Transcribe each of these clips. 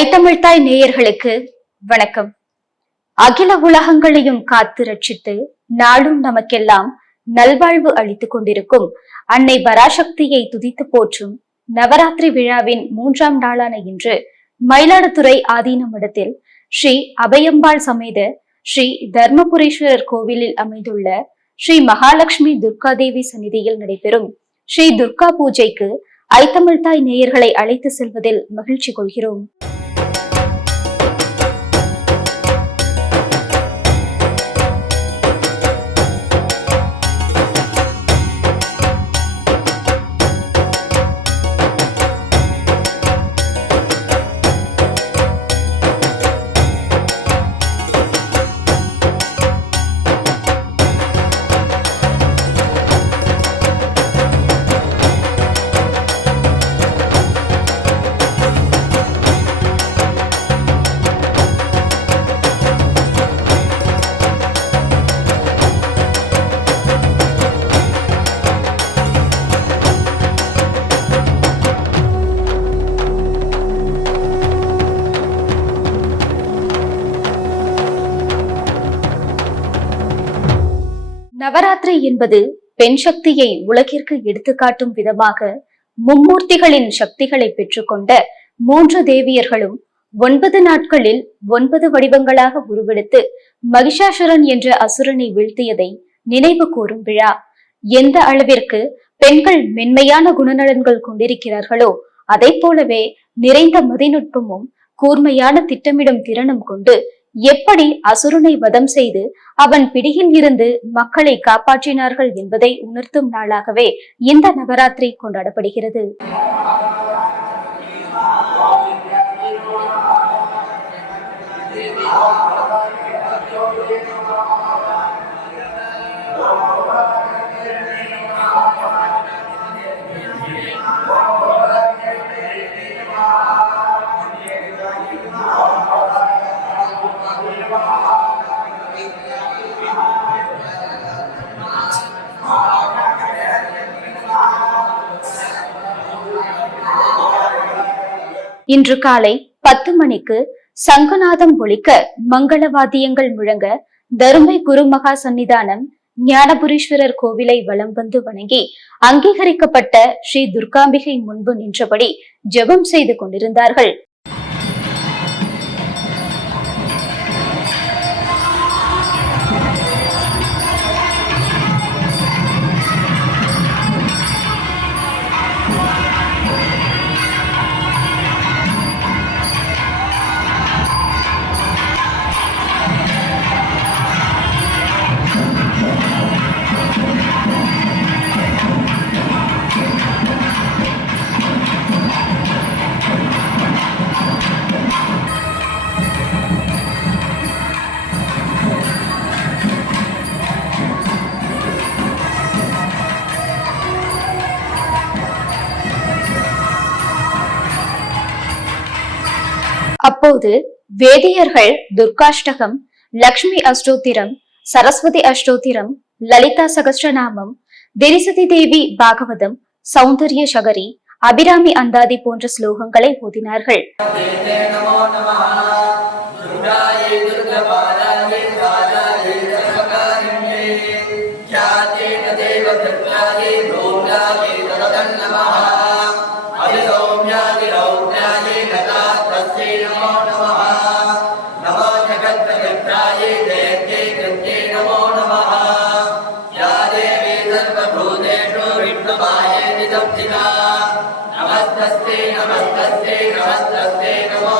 ஐத்தமிழ்தாய் நேயர்களுக்கு வணக்கம். அகில உலகங்களையும் காத்து ரட்சித்து நாளும் நமக்கெல்லாம் நல்வாழ்வு அளித்துக் கொண்டிருக்கும் அன்னை பராசக்தியை துதித்து போற்றும் நவராத்திரி விழாவின் மூன்றாம் நாளான இன்று மயிலாடுதுறை ஆதீனமிடத்தில் ஸ்ரீ அபயம்பாள் சமேத ஸ்ரீ தர்மபுரீஸ்வரர் கோவிலில் அமைந்துள்ள ஸ்ரீ மகாலட்சுமி துர்காதேவி சந்நிதியில் நடைபெறும் ஸ்ரீ துர்கா பூஜைக்கு ஐத்தமிழ்தாய் நேயர்களை அழைத்து செல்வதில் மகிழ்ச்சி கொள்கிறோம். என்பது பெண் சக்தியை உலகிற்கு எடுத்துக்காட்டும் விதமாக மும்மூர்த்திகளின் சக்திகளை பெற்றுக்கொண்ட மூன்று தேவியர்களும் ஒன்பது நாட்களில் ஒன்பது வடிவங்களாக உருவெடுத்து மகிஷாசுரன் என்ற அசுரனை வீழ்த்தியதை நினைவு கூறும் விழா. எந்த அளவிற்கு பெண்கள் மென்மையான குணநலன்கள் கொண்டிருக்கிறார்களோ அதை போலவே நிறைந்த மதிநுட்பமும் கூர்மையான திட்டமிடும் திறனும் கொண்டு எப்படி அசுரனை வதம் செய்து அவன் பிடியில் இருந்து மக்களை காப்பாற்றினார்கள் என்பதை உணர்த்தும் நாளாகவே இந்த நவராத்திரி கொண்டாடப்படுகிறது. இன்று காலை பத்து மணிக்கு சங்கநாதம் ஒழிக்க மங்களவாதியங்கள் முழங்க தருமை குருமகா சன்னிதானம் ஞானபுரீஸ்வரர் கோவிலை வலம் வந்து வணங்கி அங்கீகரிக்கப்பட்ட ஸ்ரீ துர்காம்பிகை முன்பு நின்றபடி ஜெபம் செய்து கொண்டிருந்தார்கள். அப்போது வேதியர்கள் துர்காஷ்டகம் லக்ஷ்மி அஷ்டோத்திரம் சரஸ்வதி அஷ்டோத்திரம் லலிதா சகஸ்ரநாமம் திரிசதி தேவி பாகவதம் சௌந்தர்ய சகரி அபிராமி அந்தாதி போன்ற ஸ்லோகங்களை ஓதினார்கள். நமோ நம నమస్తే నమస్తే నమో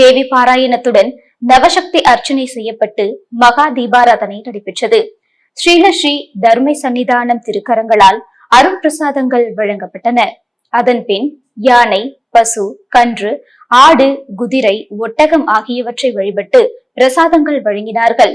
தேவி பாராயணத்துடன் நவசக்தி அர்ச்சனை செய்யப்பட்டு மகா தீபாராதனை நடைபெற்றது. ஸ்ரீலஸ்ரீ தர்மை சன்னிதானம் திருக்கரங்களால் அருள் பிரசாதங்கள் வழங்கப்பட்டன. அதன் பின் யானை பசு கன்று ஆடு குதிரை ஒட்டகம் ஆகியவற்றை வழிபட்டு பிரசாதங்கள் வழங்கினார்கள்.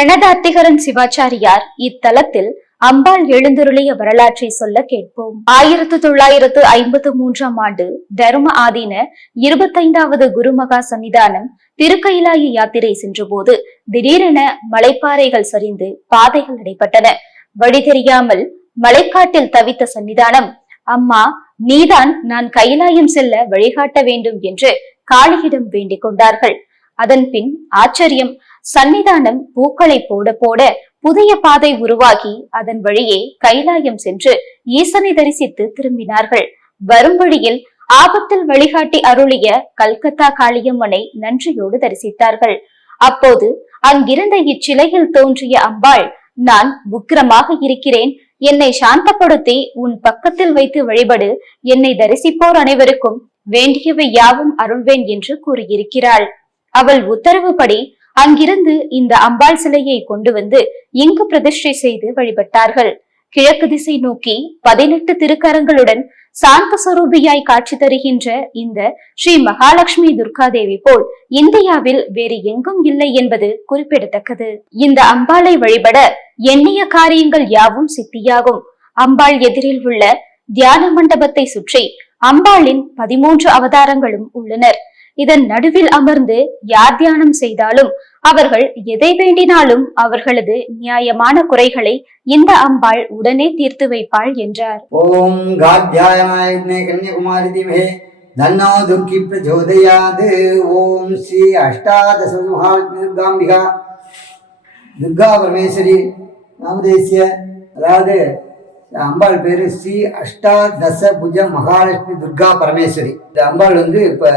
பிரணதாத்திகரன் சிவாச்சாரியார் இத்தலத்தில் அம்பாள் எழுந்தருளிய வரலாற்றை சொல்ல கேட்போம். ஆயிரத்து தொள்ளாயிரத்து ஐம்பத்து மூன்றாம் ஆண்டு தர்ம ஆதீன இருபத்தைந்தாவது குருமகா சன்னிதானம் திருக்கயிலாய யாத்திரை சென்றபோது திடீரென மலைப்பாறைகள் சரிந்து பாதைகள் அடைபட்டன வழி தெரியாமல் மலைக்காட்டில் தவித்த சன்னிதானம் அம்மா நீதான் நான் கைலாயம் செல்ல வழிகாட்ட வேண்டும் என்று காளியிடம் வேண்டிக் கொண்டார்கள். அதன் பின் ஆச்சரியம் சன்னிதானம் பூக்களை போட போட புதிய பாதை உருவாகி அதன் வழியே கைலாயம் சென்று ஈசனை தரிசித்து திரும்பினார்கள். வரும் வழியில் ஆபத்தில் வழிகாட்டி அருளிய கல்கத்தா காளியம்மனை நன்றியோடு தரிசித்தார்கள். அப்போது அங்கிருந்த இச்சிலையில் தோன்றிய அம்பாள் நான் உக்கிரமாக இருக்கிறேன். என்னை சாந்தப்படுத்தி உன் பக்கத்தில் வைத்து வழிபடு. என்னை தரிசிப்போர் அனைவருக்கும் வேண்டியவை யாவும் அருள்வேன் என்று கூறியிருக்கிறாள். அவள் உத்தரவுப்படி அங்கிருந்து இந்த அம்பாள் சிலையை கொண்டு வந்து இங்கு பிரதிஷ்டை செய்து வழிபட்டார்கள். கிழக்கு திசை நோக்கி பதினெட்டு திருக்கரங்களுடன் சாந்த சுரூபியாய் காட்சி தருகின்ற இந்த ஸ்ரீ மகாலட்சுமி துர்காதேவி போல் இந்தியாவில் வேறு எங்கும் இல்லை என்பது குறிப்பிடத்தக்கது. இந்த அம்பாளை வழிபட எண்ணிய காரியங்கள் யாவும் சித்தியாகும். அம்பாள் எதிரில் உள்ள தியான மண்டபத்தை சுற்றி அம்பாளின் பதிமூன்று அவதாரங்களும் உள்ளனர். இதன் நடுவில் அமர்ந்து யார் தியானம் செய்தாலும் அவர்கள் எதை வேண்டினாலும் அவர்களது நியாயமான குறைகளை இந்த அம்பாள் உடனே தீர்த்து வைப்பாள் என்றார். ஓம் கன்னியகுமாரி திமே தன்னோ துர்க்கி பிரச்சோதயாது. ஓம் ஸ்ரீ அஷ்டாதச துர்காம்பிகா. துர்கா பரமேஸ்வரி நாமதேசிய அதாவது அம்பாள் பேர் ஸ்ரீ அஷ்டாதச புஜ மகாலட்சுமி துர்கா பரமேஸ்வரி. இந்த அம்பாள் வந்து இப்ப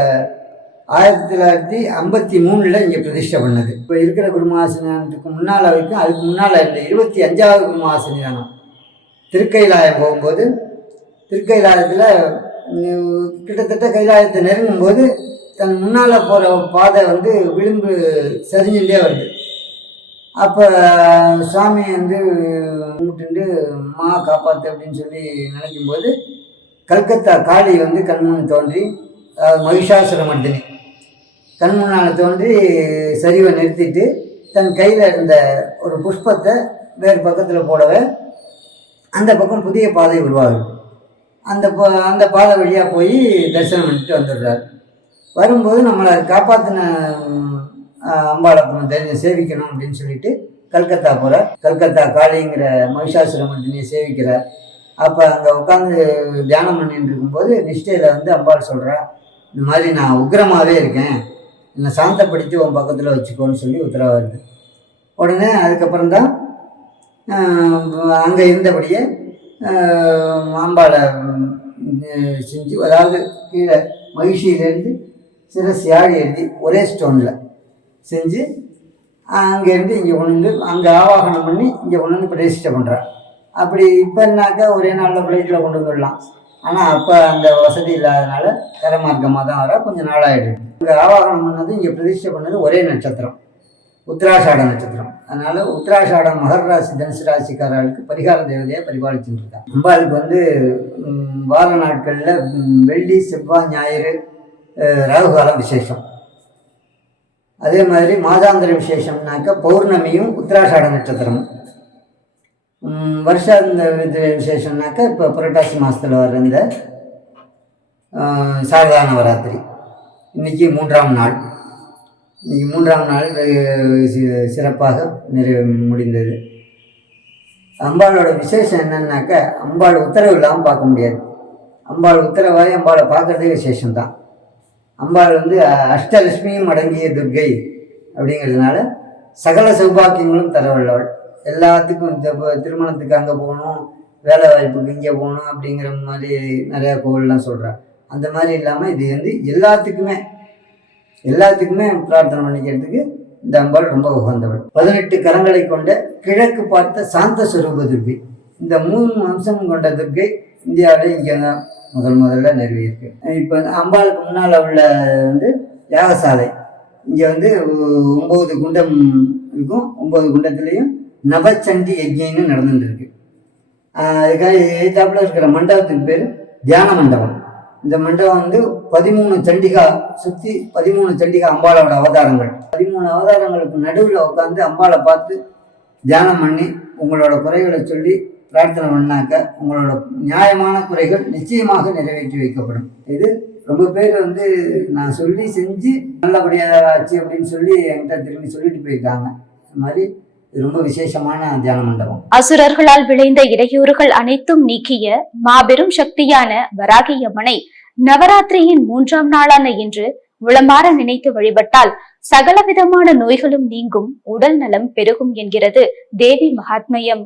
ஆயிரத்தி தொள்ளாயிரத்தி ஐம்பத்தி மூணில் இங்கே பிரதிஷ்டை பண்ணது. இப்போ இருக்கிற குருமாசனத்துக்கு முன்னால் வரைக்கும் அதுக்கு முன்னால் இருந்த இருபத்தி அஞ்சாவது குருமாசனம் திருக்கைலாயம் போகும்போது திருக்கைலாயத்தில் கிட்டத்தட்ட கைலாயத்தை நெருங்கும்போது தன் முன்னால் போகிற பாதை வந்து விளிம்பு சரிஞ்சுட்டே வருது. அப்போ சுவாமி வந்து கும்பிட்டுண்டு மா காப்பாற்று அப்படின்னு சொல்லி நினைக்கும்போது கல்கத்தா காளி வந்து கண்முன் தோன்றி மகிஷாசுரமர்தினி. கண் முன்னால் தோன்றி சரிவை நிறுத்திட்டு தன் கையில் இருந்த ஒரு புஷ்பத்தை வேறு பக்கத்தில் போடவே அந்த பக்கம் புதிய பாதை உருவாகும் அந்த அந்த பாதை வழியாக போய் தரிசனம் பண்ணிட்டு வந்துடுறாரு. வரும்போது நம்மளை காப்பாற்றின அம்பாளை தெரிஞ்சு சேவிக்கணும் அப்படின்னு சொல்லிட்டு கல்கத்தா போகிறார் கல்கத்தா காளிங்கிற மகிஷாசுரமர்த்தினியை சேவிக்கிறார். அப்போ அங்கே உட்காந்து தியானம் பண்ணிட்டு இருக்கும்போது நிஷ்டையில் வந்து அம்பாள் சொல்கிறா இந்த மாதிரி நான் உக்கிரமாகவே இருக்கேன். என்னை சாந்தப்படுத்தி உன் பக்கத்தில் வச்சுக்கோன்னு சொல்லி உத்தரவாகுது உடனே அதுக்கப்புறம் தான் அங்கே இருந்தபடியே ஆஹ், செஞ்சு அதாவது கீழே மகிழ்ச்சியிலேருந்து சிரஸ் சியாழி எழுதி ஒரே ஸ்டோனில் செஞ்சு அங்கேருந்து இங்கே கொண்டு வந்து அங்கே ஆவாகனம் பண்ணி இங்கே கொண்டு வந்து பிரதிஷ்டை பண்ணுறான் அப்படி இப்போனாக்கா ஒரே நாளில் ஃப்ளைட்டில் கொண்டு வந்துடலாம். ஆனால் அப்போ அந்த வசதி இல்லாதனால தரமார்க்கமாக தான் வர. கொஞ்சம் நாளாகிடுது இங்கே ஆவாகனம் பண்ணது இங்கே பிரதிஷ்டை பண்ணது ஒரே நட்சத்திரம். உத்திராஷாட நட்சத்திரம். அதனால் உத்திராஷாடம் மகர ராசி தனுசு ராசிக்காரர்களுக்கு பரிகார தேவதையை பரிபாலிச்சுட்டு இருக்காங்க அம்பாளுக்கு வந்து வார நாட்களில் வெள்ளி செவ்வாய் ஞாயிறு ராகுகாலம் விசேஷம். அதே மாதிரி மாதாந்திர விசேஷம்னாக்க பௌர்ணமியும் உத்திராஷாட நட்சத்திரமும். வருஷாந்த இது விசேஷம்னாக்க இப்போ புரட்டாசி மாதத்தில் வர்ற இந்த சாரதா நவராத்திரி இன்னைக்கு மூன்றாம் நாள். இன்னைக்கு மூன்றாம் நாள் சிறப்பாக நிறைவு முடிந்தது. அம்பாளோட விசேஷம் என்னன்னாக்க அம்பாள் உத்தரவு இல்லாமல் பார்க்க முடியாது. அம்பாள் உத்தரவாய் அம்பாளை விசேஷம் விசேஷம்தான். அம்பாள் வந்து அஷ்டலட்சுமியும் அடங்கிய துர்க்கை அப்படிங்கிறதுனால சகல சௌபாக்கியங்களும் தரவுள்ளவள் எல்லாத்துக்கும் இந்த திருமணத்துக்கு அங்கே போகணும் வேலை வாய்ப்புக்கு இங்கே போகணும் அப்படிங்கிற மாதிரி நிறையா கோவில்லாம் சொல்கிறாங்க அந்த மாதிரி இல்லாமல் இது வந்து எல்லாத்துக்குமே எல்லாத்துக்குமே பிரார்த்தனை பண்ணிக்கிறதுக்கு இந்த அம்பாள் ரொம்ப உகந்தவள். பதினெட்டு கரங்களை கொண்ட கிழக்கு பார்த்த சாந்த சுரூப துர்கை. இந்த மூணு அம்சம் கொண்ட துர்கை இந்தியாவில் இங்கே தான் முதல் முதல்ல நிறுவியிருக்கு இப்போ அம்பாளுக்கு முன்னால் உள்ள வந்து யாகசாலை. இங்கே வந்து ஒம்பது குண்டம் இருக்கும். ஒம்பது குண்டத்துலேயும் நவச்சண்டி யஜ்ஞன்னு நடந்துட்டு இருக்கு அதுக்காக எதிர்த்தாப்புல இருக்கிற மண்டபத்துக்கு பேர் தியான மண்டபம். இந்த மண்டபம் வந்து பதிமூணு சண்டிகா சுற்றி பதிமூணு சண்டிகா அம்பாளோட அவதாரங்கள். பதிமூணு அவதாரங்களுக்கு நடுவில் உட்காந்து அம்பாளை பார்த்து தியானம் பண்ணி உங்களோட குறைகளை சொல்லி பிரார்த்தனை பண்ணாக்க உங்களோட நியாயமான குறைகள் நிச்சயமாக நிறைவேற்றி வைக்கப்படும். இது ரொம்ப பேர் வந்து நான் சொல்லி செஞ்சு நல்லபடியாக ஆச்சு அப்படின்னு சொல்லி என்கிட்ட திரும்பி சொல்லிட்டு போயிருக்காங்க. இந்த மாதிரி ரொம்ப விசேஷமான தியான மண்டபம். அசுரர்களால் விளைந்த இடையூறுகள் அனைத்தும் நீக்கிய மாபெரும் சக்தியான வராகியம்மனை நவராத்திரியின் மூன்றாம் நாளான இன்று உளமாற நினைத்து வழிபட்டால் சகலவிதமான நோய்களும் நீங்கும் உடல் நலம் பெருகும் என்கிறது தேவி மகாத்மயம்.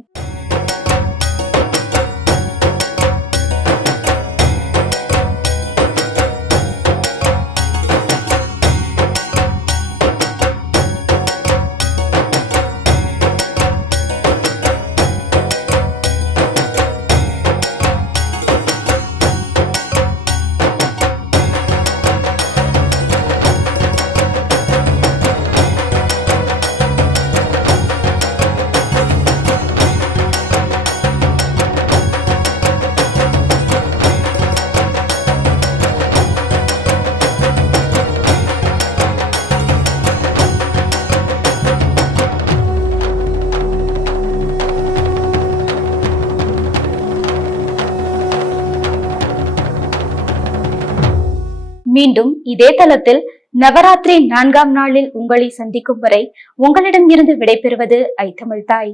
மீண்டும் இதே தளத்தில் நவராத்திரி நான்காம் நாளில் உங்களை சந்திக்கும் வரை உங்களிடம் இருந்து விடைபெறுவது ஐ தமிழ்தாய்